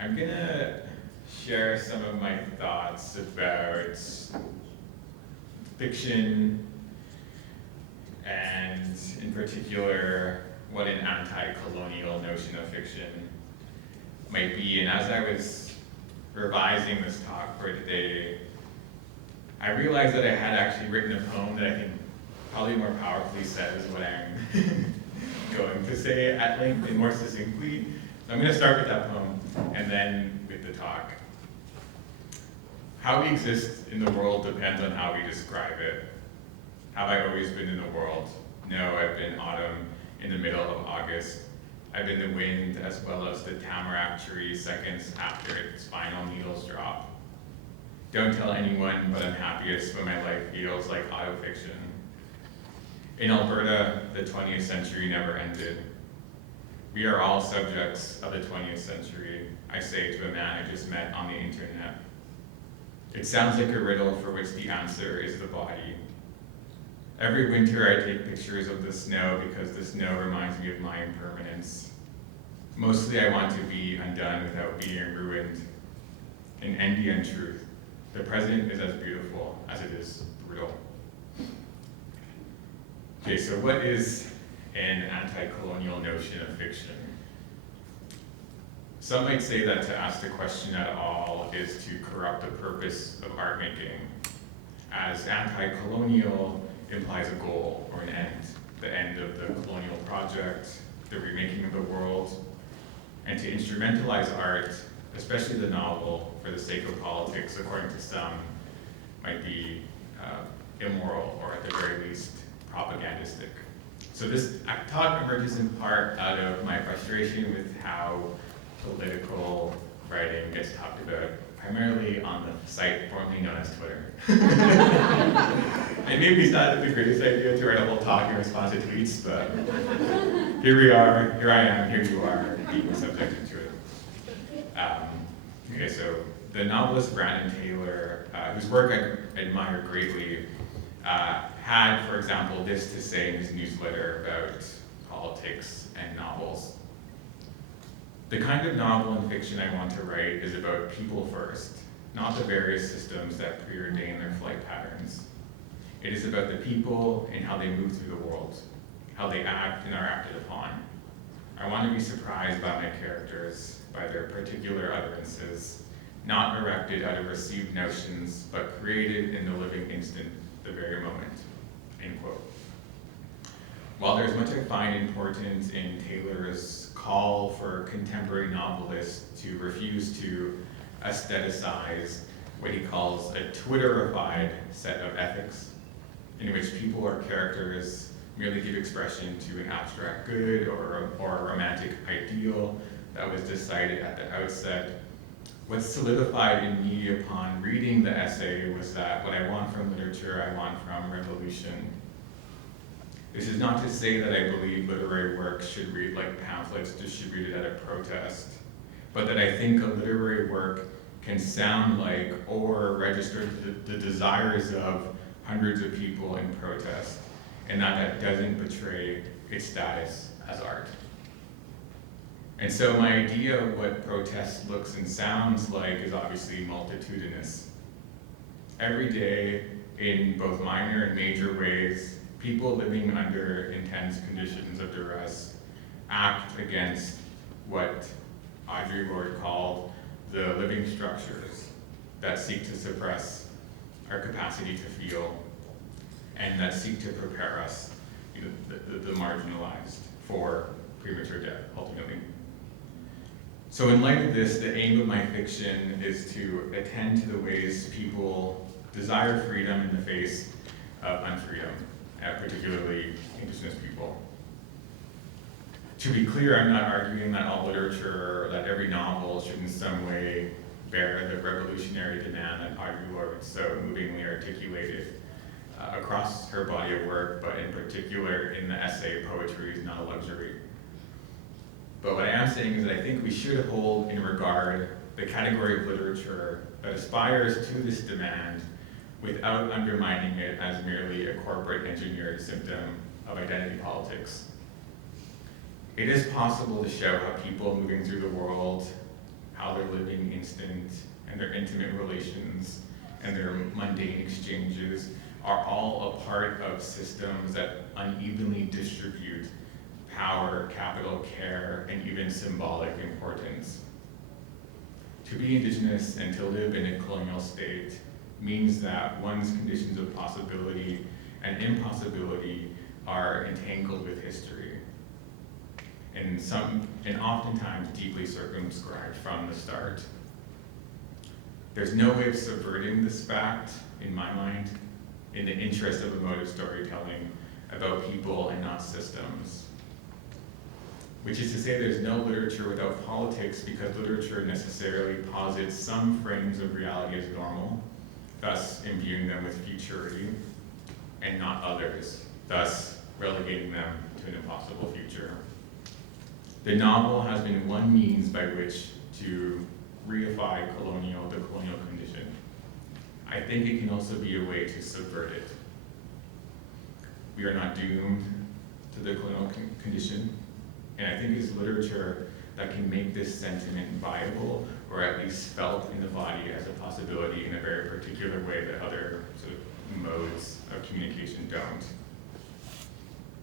I'm gonna share some of my thoughts about fiction and, in particular, what an anti-colonial notion of fiction might be. And as I was revising this talk for today, I realized that I had actually written a poem that I think probably more powerfully says what I'm going to say at length and more succinctly. So I'm going to start with that poem and then with the talk. How we exist in the world depends on how we describe it. Have I always been in the world? No, I've been autumn in the middle of August. I've been the wind as well as the tamarack tree seconds after its final needles drop. Don't tell anyone, but I'm happiest when my life feels like autofiction. In Alberta, the 20th century never ended. We are all subjects of the 20th century, I say to a man I just met on the internet. It sounds like a riddle for which the answer is the body. Every winter I take pictures of the snow because the snow reminds me of my impermanence. Mostly I want to be undone without being ruined. In NDN truth, the present is as beautiful as it is brutal. Okay, so what is an anti-colonial notion of fiction? Some might say that to ask the question at all is to corrupt the purpose of art making, as anti-colonial implies a goal or an end, the end of the colonial project, the remaking of the world, and to instrumentalize art, especially the novel, for the sake of politics, according to some, might be immoral or at the very least propagandistic. So this talk emerges in part out of my frustration with how political writing gets talked about, primarily on the site formerly known as Twitter. And maybe it's not the greatest idea to write a whole talk in response to tweets, but here we are, here I am, here you are, being subjected to it. Okay, so the novelist Brandon Taylor, whose work I admire greatly, had, for example, this to say in his newsletter about politics and novels. The kind of novel and fiction I want to write is about people first, not the various systems that preordain their flight patterns. It is about the people and how they move through the world, how they act and are acted upon. I want to be surprised by my characters, by their particular utterances, not erected out of received notions, but created in the living instant, the very moment, end quote. While there's much I find important in Taylor's call for contemporary novelists to refuse to aestheticize what he calls a Twitterified set of ethics, in which people or characters merely give expression to an abstract good or a romantic ideal that was decided at the outset. What solidified in me upon reading the essay was that what I want from literature, I want from revolution. This is not to say that I believe literary works should read like pamphlets distributed at a protest, but that I think a literary work can sound like or register the desires of hundreds of people in protest, and that doesn't betray its status as art. And so my idea of what protest looks and sounds like is obviously multitudinous. Every day, in both minor and major ways, people living under intense conditions of duress act against what Audre Lorde called the living structures that seek to suppress our capacity to feel and that seek to prepare us, the marginalized, for premature death, ultimately. So in light of this, the aim of my fiction is to attend to the ways people desire freedom in the face of unfreedom, particularly Indigenous people. To be clear, I'm not arguing that all literature or that every novel should in some way bear the revolutionary demand that Audre Lorde so movingly articulated across her body of work, but in particular in the essay, Poetry is Not a Luxury. But what I am saying is that I think we should hold in regard the category of literature that aspires to this demand without undermining it as merely a corporate engineered symptom of identity politics. It is possible to show how people moving through the world, how they're instant, and their intimate relations, and their mundane exchanges are all a part of systems that unevenly distribute power, capital, care, and even symbolic importance. To be Indigenous and to live in a colonial state means that one's conditions of possibility and impossibility are entangled with history, and oftentimes deeply circumscribed from the start. There's no way of subverting this fact, in my mind, in the interest of emotive storytelling about people and not systems. Which is to say there's no literature without politics, because literature necessarily posits some frames of reality as normal, thus imbuing them with futurity, and not others, thus relegating them to an impossible future. The novel has been one means by which to reify the colonial condition. I think it can also be a way to subvert it. We are not doomed to the colonial condition, and I think it's literature that can make this sentiment viable, or at least felt in the body as a possibility in a very particular way that other sort of modes of communication don't.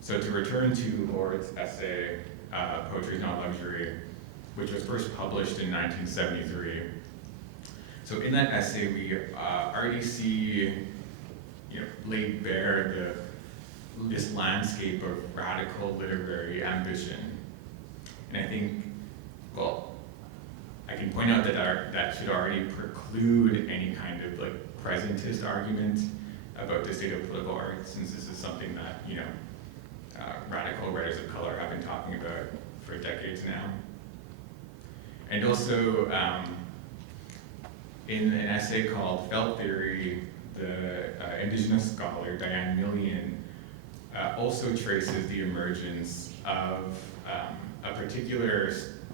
So to return to Lord's essay, Poetry is Not Luxury, which was first published in 1973. So in that essay, we REC laid bare this landscape of radical literary ambition. And I think, well, I can point out that that should already preclude any kind of presentist argument about the state of political art, since this is something that radical writers of color have been talking about for decades now. And also, in an essay called Felt Theory, the Indigenous scholar Diane Millian also traces the emergence of a particular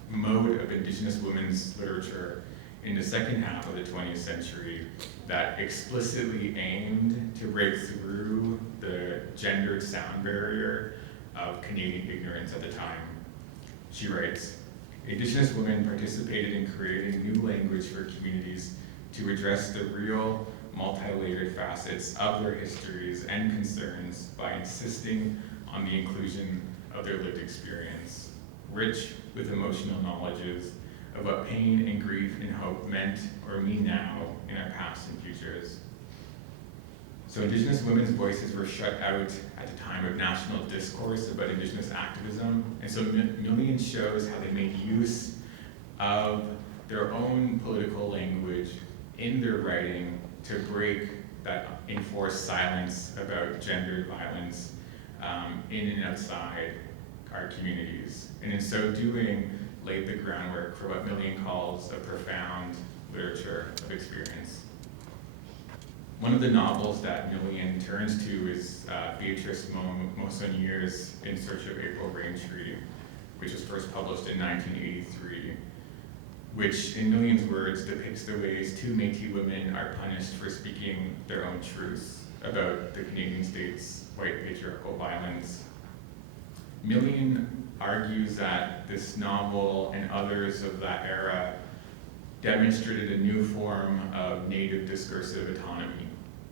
mode of Indigenous women's literature in the second half of the 20th century that explicitly aimed to break through the gendered sound barrier of Canadian ignorance at the time. She writes, Indigenous women participated in creating new language for communities to address the real, multi-layered facets of their histories and concerns by insisting on the inclusion of their lived experience, rich with emotional knowledges of what pain and grief and hope meant or mean now in our past and futures. So Indigenous women's voices were shut out at the time of national discourse about Indigenous activism, and so Millian shows how they made use of their own political language in their writing to break that enforced silence about gendered violence in and outside our communities. And in so doing, laid the groundwork for what Millian calls a profound literature of experience. One of the novels that Millian turns to is Beatrice Monsonier's In Search of April Raintree, which was first published in 1983, which in Millian's words depicts the ways two Métis women are punished for speaking their own truths about the Canadian state's white patriarchal violence. Millian argues that this novel and others of that era demonstrated a new form of native discursive autonomy.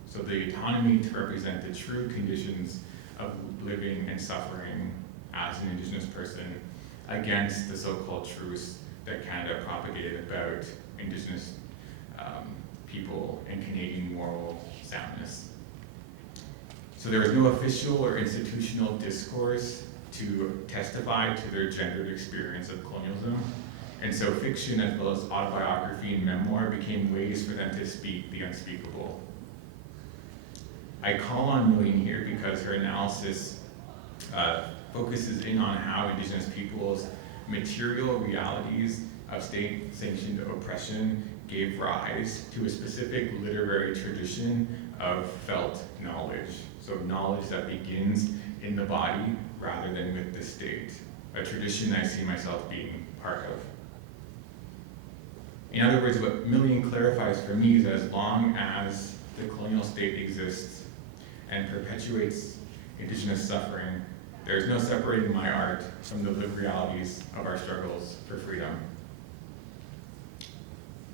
So the autonomy to represent the true conditions of living and suffering as an Indigenous person against the so-called truths that Canada propagated about Indigenous people and Canadian moral soundness. So there was no official or institutional discourse to testify to their gendered experience of colonialism. And so fiction, as well as autobiography and memoir, became ways for them to speak the unspeakable. I call on Millian here because her analysis focuses in on how Indigenous peoples' material realities of state-sanctioned oppression gave rise to a specific literary tradition of felt knowledge. So knowledge that begins in the body rather than with the state, a tradition I see myself being part of. In other words, what Millian clarifies for me is that as long as the colonial state exists and perpetuates Indigenous suffering, there is no separating my art from the lived realities of our struggles for freedom.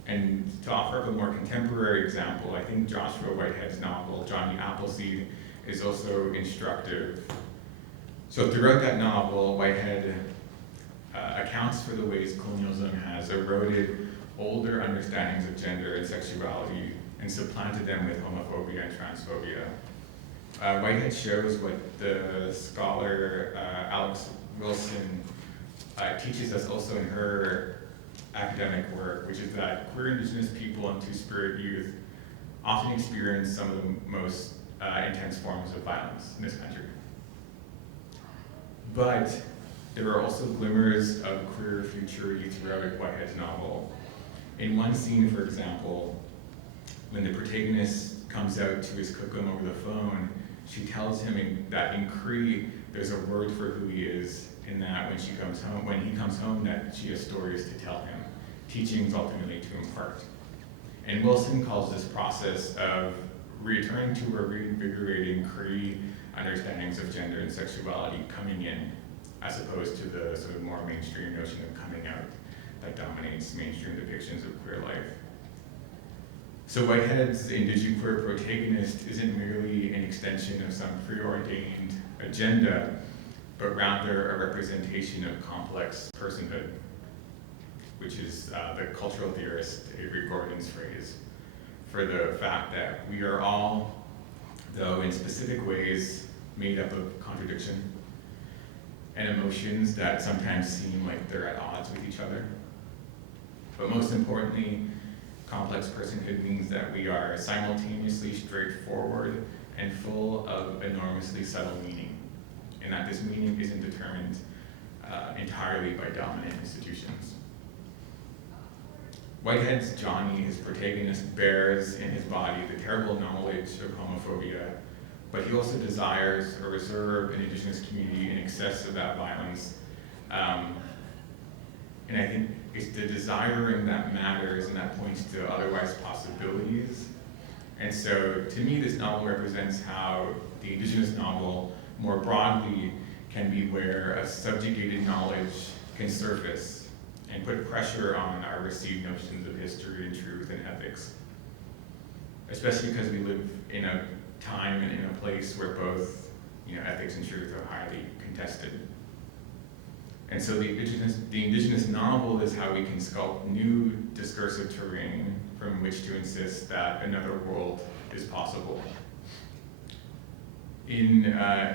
And to offer up a more contemporary example, I think Joshua Whitehead's novel, Johnny Appleseed, is also instructive. So throughout that novel, Whitehead accounts for the ways colonialism has eroded older understandings of gender and sexuality and supplanted them with homophobia and transphobia. Whitehead shows what the scholar Alex Wilson teaches us also in her academic work, which is that queer Indigenous people and Two-Spirit youth often experience some of the most intense forms of violence in this country. But there are also glimmers of queer futurity throughout Whitehead's novel. In one scene, for example, when the protagonist comes out to his cookum over the phone, she tells him that in Cree, there's a word for who he is, and that when he comes home, that she has stories to tell him, teachings ultimately to impart. And Wilson calls this process of returning to or reinvigorating Cree understandings of gender and sexuality coming in, as opposed to the sort of more mainstream notion of coming out that dominates mainstream depictions of queer life. So Whitehead's indigiqueer protagonist isn't merely an extension of some preordained agenda, but rather a representation of complex personhood, which is the cultural theorist Avery Gordon's phrase for the fact that we are all, though in specific ways, made up of contradiction and emotions that sometimes seem like they're at odds with each other. But most importantly, complex personhood means that we are simultaneously straightforward and full of enormously subtle meaning, and that this meaning isn't determined entirely by dominant institutions. Whitehead's Johnny, his protagonist, bears in his body the terrible knowledge of homophobia, but he also desires a reserved and Indigenous community in excess of that violence. And I think it's the desiring that matters, and that points to otherwise possibilities. And so to me, this novel represents how the Indigenous novel more broadly can be where a subjugated knowledge can surface and put pressure on our received notions of history and truth and ethics. Especially because we live in a time and in a place where both ethics and truth are highly contested. And so the indigenous novel is how we can sculpt new discursive terrain from which to insist that another world is possible. In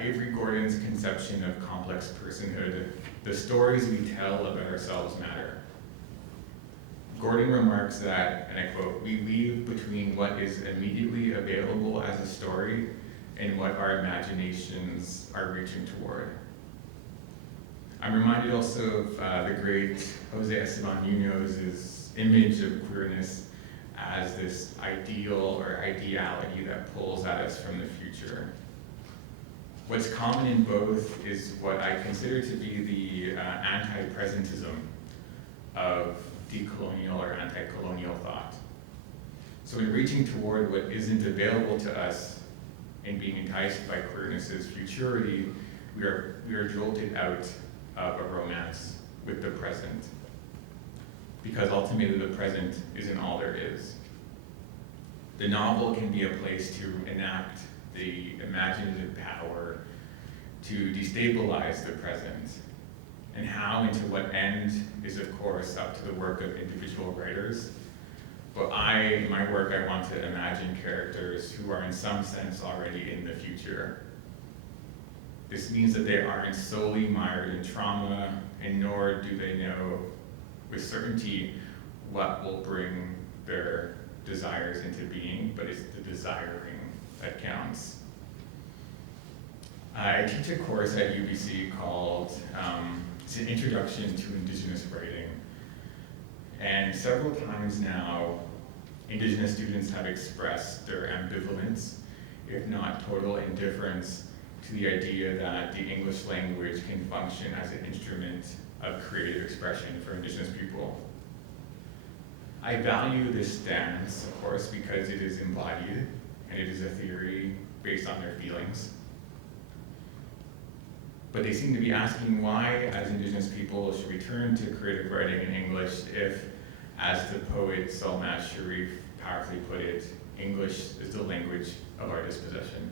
Avery Gordon's conception of complex personhood, the stories we tell about ourselves matter. Gordon remarks that, and I quote, "We weave between what is immediately available as a story and what our imaginations are reaching toward." I'm reminded also of the great Jose Esteban Munoz's image of queerness as this ideal or ideality that pulls at us from the future. What's common in both is what I consider to be the anti-presentism of decolonial or anti-colonial thought. So in reaching toward what isn't available to us and being enticed by queerness's futurity, we are jolted out of a romance with the present, because ultimately the present isn't all there is. The novel can be a place to enact the imaginative power to destabilize the present, and how and to what end is of course up to the work of individual writers. But in my work, I want to imagine characters who are in some sense already in the future. This means that they aren't solely mired in trauma, and nor do they know with certainty what will bring their desires into being, but it's the desiring that counts. I teach a course at UBC called it's an Introduction to Indigenous Writing. And several times now, Indigenous students have expressed their ambivalence, if not total indifference, to the idea that the English language can function as an instrument of creative expression for Indigenous people. I value this stance, of course, because it is embodied and it is a theory based on their feelings. But they seem to be asking why, as Indigenous people, should we turn to creative writing in English if As the poet Salman Sharif powerfully put it, English is the language of our dispossession.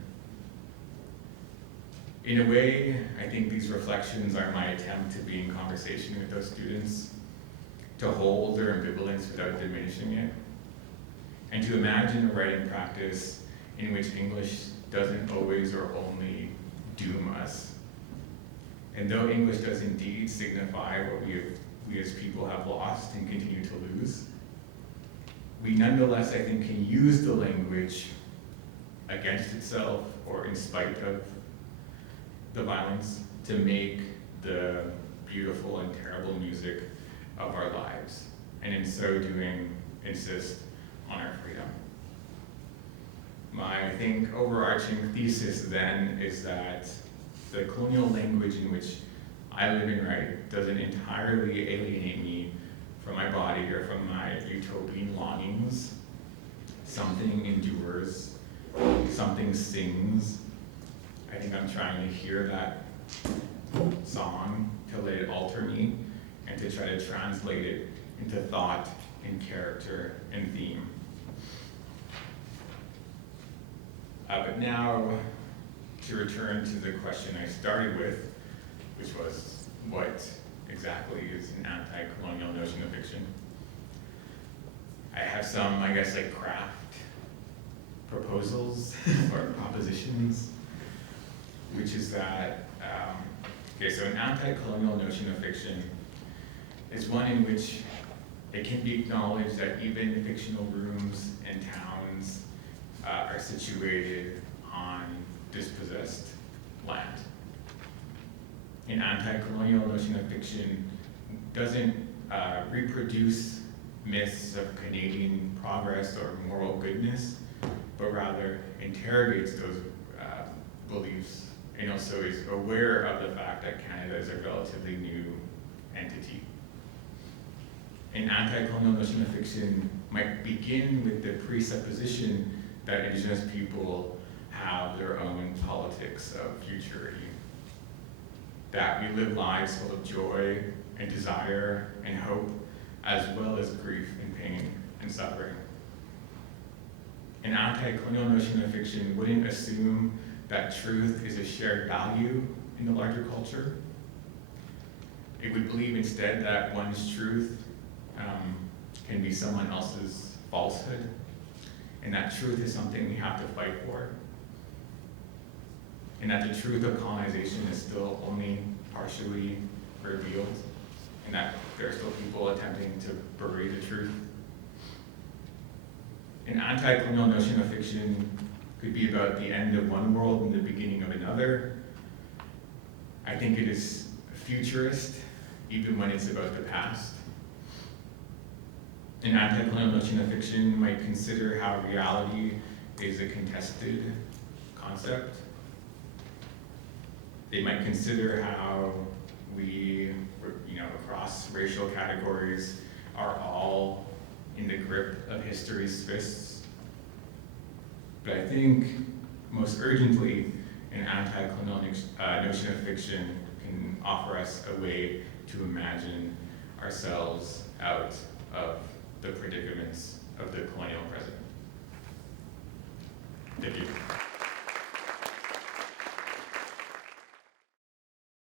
In a way, I think these reflections are my attempt to be in conversation with those students, to hold their ambivalence without diminishing it, and to imagine a writing practice in which English doesn't always or only doom us. And though English does indeed signify what we as people have lost and continue to lose, we nonetheless, I think, can use the language against itself or in spite of the violence to make the beautiful and terrible music of our lives, and in so doing, insist on our freedom. My, I think, overarching thesis then is that the colonial language in which I live and write doesn't entirely alienate me from my body or from my utopian longings. Something endures, something sings. I think I'm trying to hear that song, to let it alter me, and to try to translate it into thought and character and theme. But now, to return to the question I started with, which was, what exactly is an anti-colonial notion of fiction? I have some, I guess, like craft proposals or propositions, which is that, so an anti-colonial notion of fiction is one in which it can be acknowledged that even fictional rooms and towns are situated on dispossessed land. An anti-colonial notion of fiction doesn't reproduce myths of Canadian progress or moral goodness, but rather interrogates those beliefs, and also is aware of the fact that Canada is a relatively new entity. An anti-colonial notion of fiction might begin with the presupposition that Indigenous people have their own politics of futurity, that we live lives full of joy and desire and hope, as well as grief and pain and suffering. An anti-colonial notion of fiction wouldn't assume that truth is a shared value in the larger culture. It would believe instead that one's truth can be someone else's falsehood, and that truth is something we have to fight for, and that the truth of colonization is still only partially revealed, and that there are still people attempting to bury the truth. An anti-colonial notion of fiction could be about the end of one world and the beginning of another. I think it is futurist, even when it's about the past. An anti-colonial notion of fiction might consider how reality is a contested concept. They might consider how we, across racial categories, are all in the grip of history's fists. But I think most urgently, an anti-colonial notion of fiction can offer us a way to imagine ourselves out of the predicaments of the colonial present. Thank you.